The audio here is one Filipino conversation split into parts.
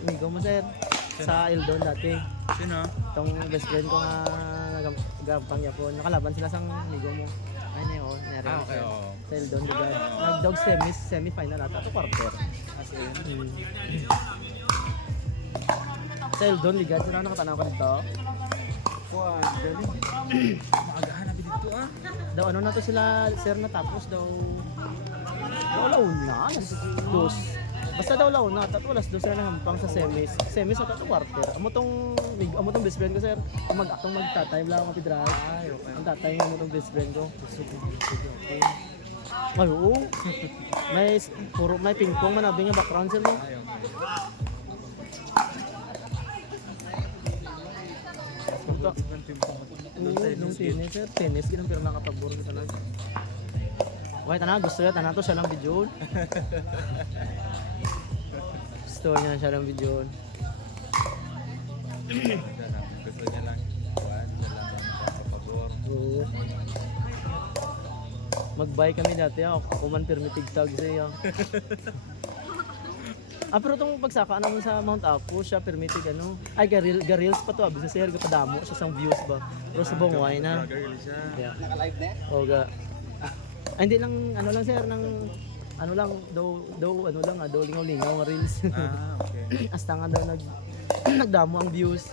amigo mo sir. Sa Eldon dati. Sino? Itong best friend ko nga nagapang Yapon. Nakalaban sila sang amigo mo. Ay na yun, nari Ah, okay, sir. oo. Sa Eldon, diba? Nag-dog semi-final ata. Ito quarter. As in? Sa Eldon, ligad. Sino nakatanaw ka dito? Kuan, galing. Maagahan na dito ah. Daw ano na to sila, sir, natapos daw. Daw launa, alas dos. Basta daw launa, tato alas dos sila nahampang sa semis. Semis sa tato quarter. Amo tong best friend ko sir. Atong magtatay lang ako pidra. Ay, okay. Ang tatay mo tong best friend ko. Ay, oo. May pingpong manabing nga background sir. Ay, okay. Ito. Nung tennis sir, tennis ginang pero nakapabor kita na. Okay, tanan gusto ya tanan to siya lang video. Gusto niya siya lang video. Gusto niya lang. Kuan, siya lang ang pabor. Oo. Mag-buy kami dati ako man permitted tag siya. Pero itong pagsaka naman sa Mount Apo, siya permitted ano. Ay, garils pa to, bisa sir, kapadamo siya sang views ba. Pero sa Bongway na. Girl siya. Yeah. Naka-live na? Oo ga. Ay, hindi lang, ano lang sir, ng, ano lang, daw lingaw-lingaw nga reels. Ah, okay. Hasta nga daw nagdamo ang views.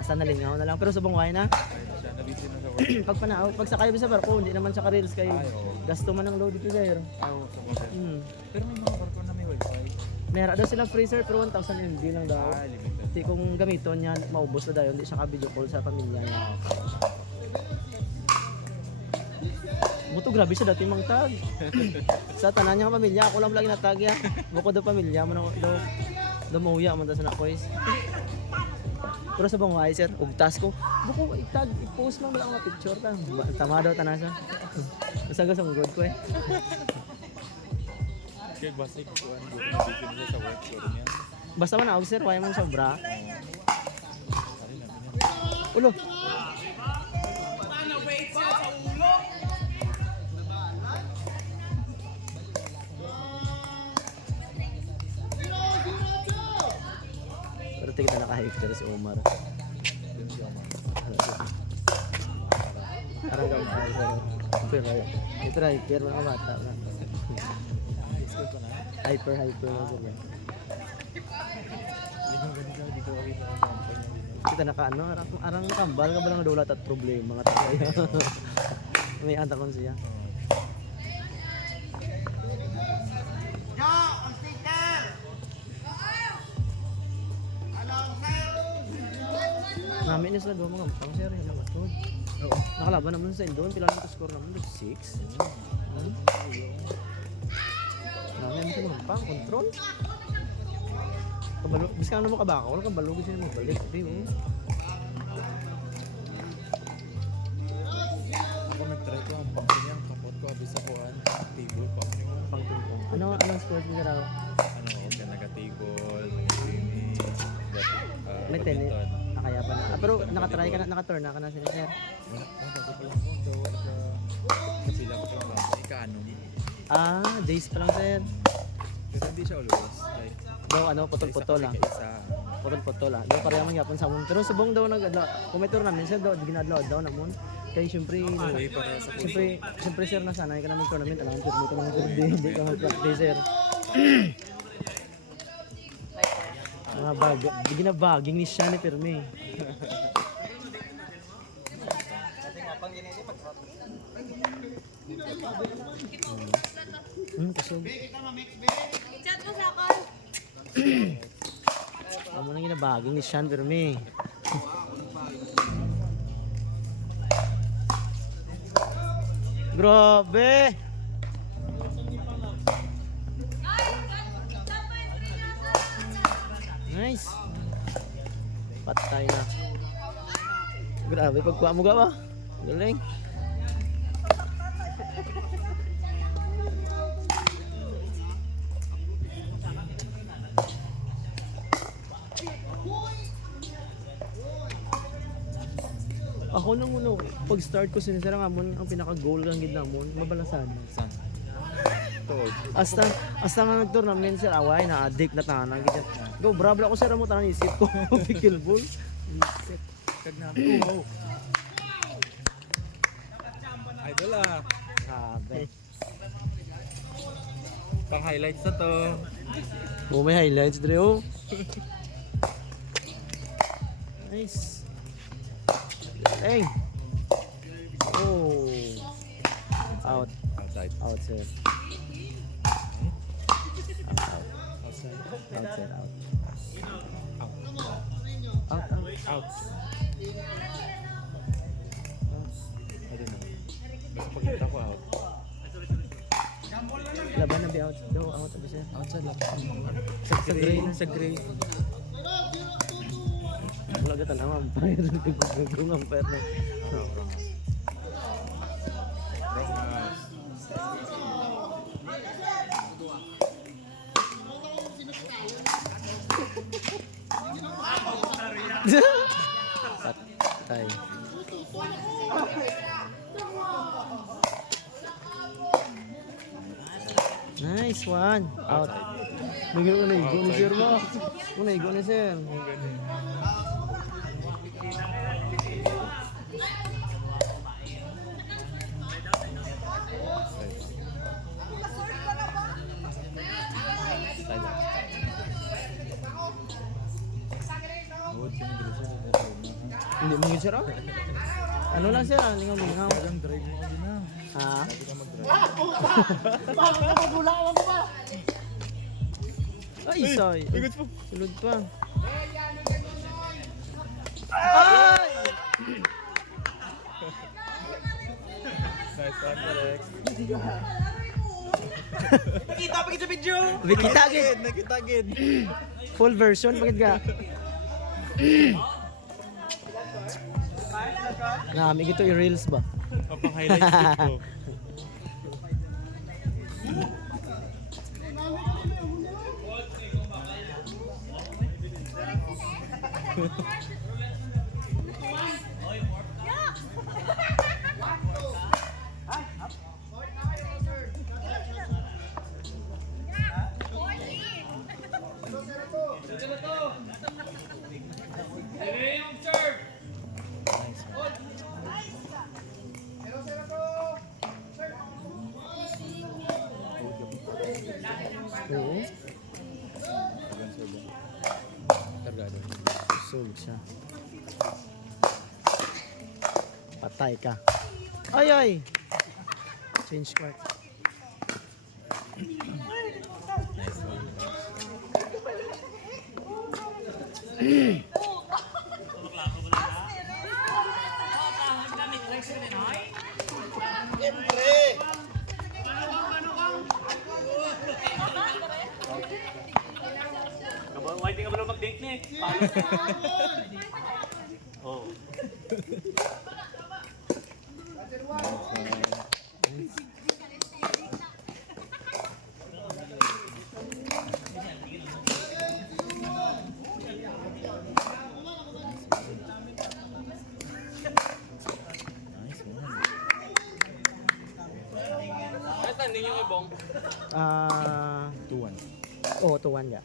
Hasta nalingaw na lang. Pero sa Bongway na, Ayun siya, nabisi na sa work. pag sakay sa barko, hindi naman siya ka-reels kay Ay, oo. gasto man ang load dito sir. Oo, sa mga. Pero may mga barko na may wifi. Meron daw sila freezer pero 1,000 MB lang daw. Ah, limited. Hindi kung gamiton niya, maubos na daw, hindi siya ka-video call sa pamilya niya. Buto grabe siya dati mang tag. Sa tanan niya pamilya, ako lang lagi natag ya. Bukod daw pamilya, daw mauya man daw sa nakoys. Pero sa Bongway sir, ugtas ko. Buko itag, i-post lang lang mga picture ta. Tama daw tanan siya. Basta sa good ko eh. Kaya basta ikukuhan ko nabisi na sa work ko niya. Basta man ako sir, wala man sobra. Ari na niya. Ulo. Pero tingin na naka-hipster si Omar. Yun siya, man. Parang gamay sir. Pero ito na hyper mga bata. School ko na. Hyper na sir. yan. Hindi ko ganito dito ako yung company niya. Kita naka ano, arang kambal ka ba lang dulat at problema nga tayo. May antakon siya. Namin is na doon mga pang sir, yung mga tod. Oo. Nakalaban naman sa Indon, pila lang score naman, 6. Namin ito mga pang, control. Kabalo, bis ka naman kabaka, wala kabalo kasi naman balik. Ako nag-try ko ang pangko niya, ang kapot ko, abis ako ang table pa. Pang tingko. Anong sport nila raw? Ano, okay, naga-table, naga-swimming, May tennis. badminton. Kaya pa na. Pero nakatry ka na, nakaturn na ka na sila sir. Bago pa lang ko, kasi lang ko lang ba, ikaano. Days pa lang sir. Pero hindi siya always, like, Daw ano, putol-putol lang. isa. Putol-putol lang. Daw pareha man yapon sa mun. Pero subong daw kung may tournament sir, daw ginadlaw daw namon. Kaya syempre, Okay, para sa puso. syempre sir nasanay ka na mag-tournament, alam mo permit ka na mag-birthday, hindi ka mag-practice sir. Mga bago, ginabaging ni siya ni Perme. Kusog. Chat mo sa akin. Amo nang ginabaging ni Sean Perme. Grabe! Nice! Patay na. Grabe, pagkuha mo gawa. Galing. Ako nung pag start ko sinisira nga mo ang pinaka goal lang gid namon mabalasan. Saan? tuod. Hasta nga nag-tournament sir, away na addict na tanan gid. Go, bravo ako sir mo tanan isip ko. Pickleball. Isip. Kag namin. Oh. Idol ah. Sabi. Pang highlights na to. Oh, may highlights dre oh. Nice. Dang. Oh. Out. Outside. Out sir. Out. Outside. Out sir, out. Out. Out, out. Out. I don't know. Basta pagkita ko out. Laban na be out. Go, out abi sir. Outside lang. Sa gray na. Sa gray. Wala ka tanang umpire. Nagugugong umpire na. Patay. Nice one. Out. Bigyan ko na igo ni sir mo. Una igo ni sir. Hindi mo sir ah. Ano lang sir ah, lingaw lingaw. Parang drive mo kasi na. Ha? Hindi ka mag-drive. Ay, say. Ikot po. Sulod pa. Ay! Nice one, Alex. Kita pa kita video. Kita agad. Nakita agad. Full version pagid ka. Nami gito i-reels ba? Pang highlights dito. Oo. Targado. Sulod siya. Patay ka. Ay ay. Change court. Nice one. Hindi ka ba mag-date na eh? Oo. Nice one. Ay, tanding yung ibong. 2-1. Oh, 2-1 ya.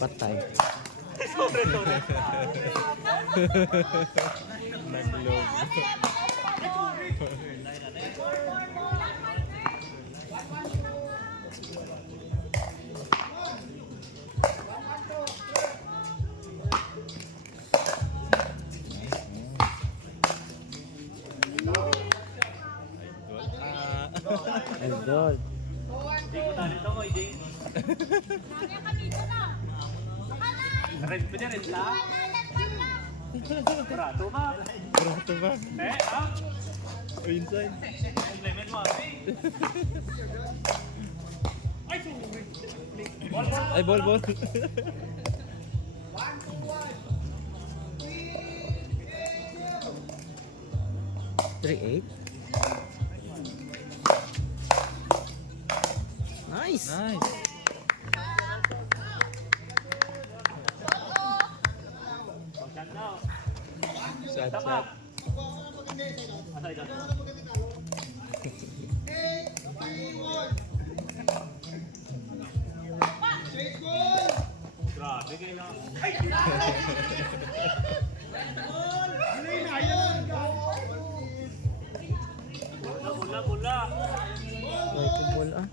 Patay. Naglog. Idol. Hindi ko tali ito ko, Iding. Red pa niya rin sa? Prato ka. Pronto ba? Out. O inside? Lemon mo, Ay, ball. 3-8. Nice. Nice. Pag-shot daw. Shot, Tama. shot. Asay ka. Grabe kayo na. Bula, bula, bula. White ball ah.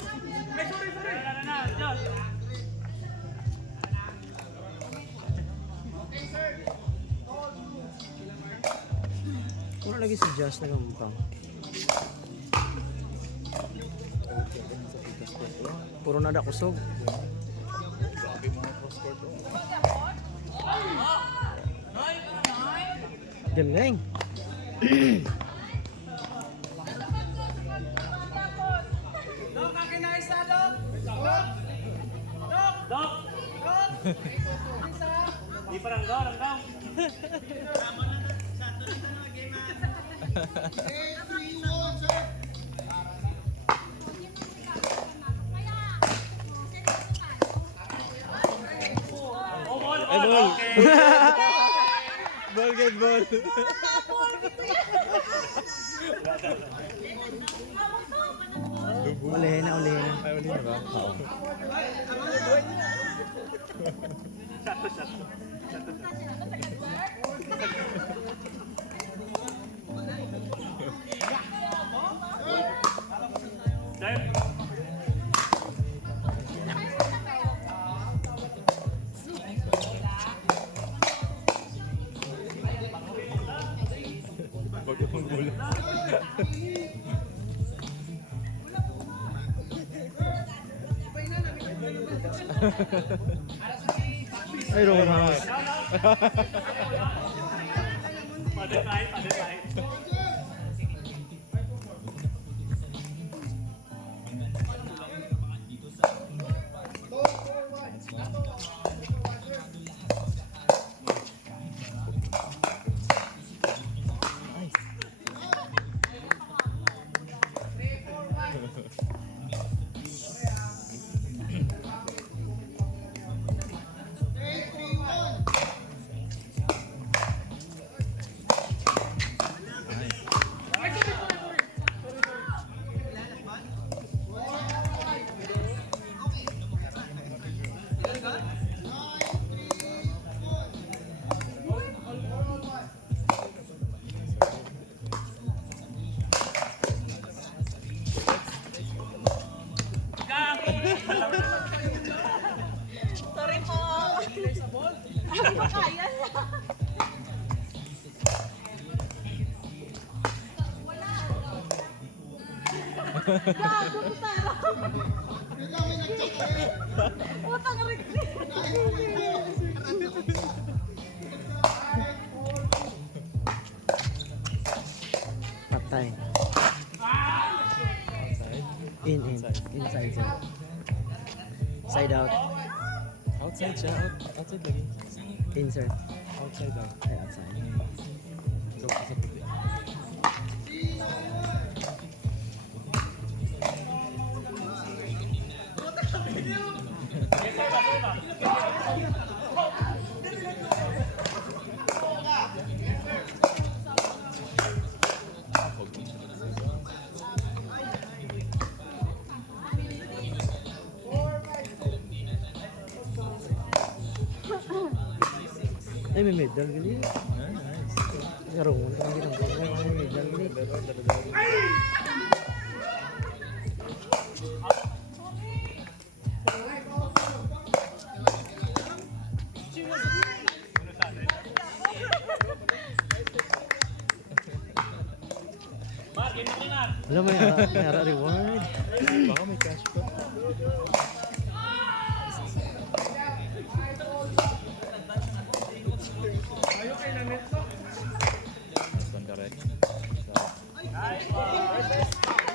Tara na, John. Mura lagi si Josh na gampang. Okay, ganun sa bigas ko. Puro nada kusog. Grabe mga cross court. Galing. Dok! Di pa ranggaw, ranggaw. Oh, ball, Ay, ball. ball. Okay. Ball, get ball. Dubo. Uli na, uli na. Ay, uli na ba? Oo. Shot to shot. Dahil, Bago ang bola. Ay, wrong house. paday tayo, paday tayo. Sorry po. Hindi ko kaya. Gago, tara. Utang rin. Patay. Outside. In. Inside, side. Side out. Outside siya. Outside lagi. Insert. Outside daw. Ay, outside. So, sa puti. Ay, may medal gali. Ah, nice. Garungan ka lang ginagawa. May medal gali. Mark, game na kinat. Alam mo, may ara reward. Baka may cash pa. Banda red. So, Nice one.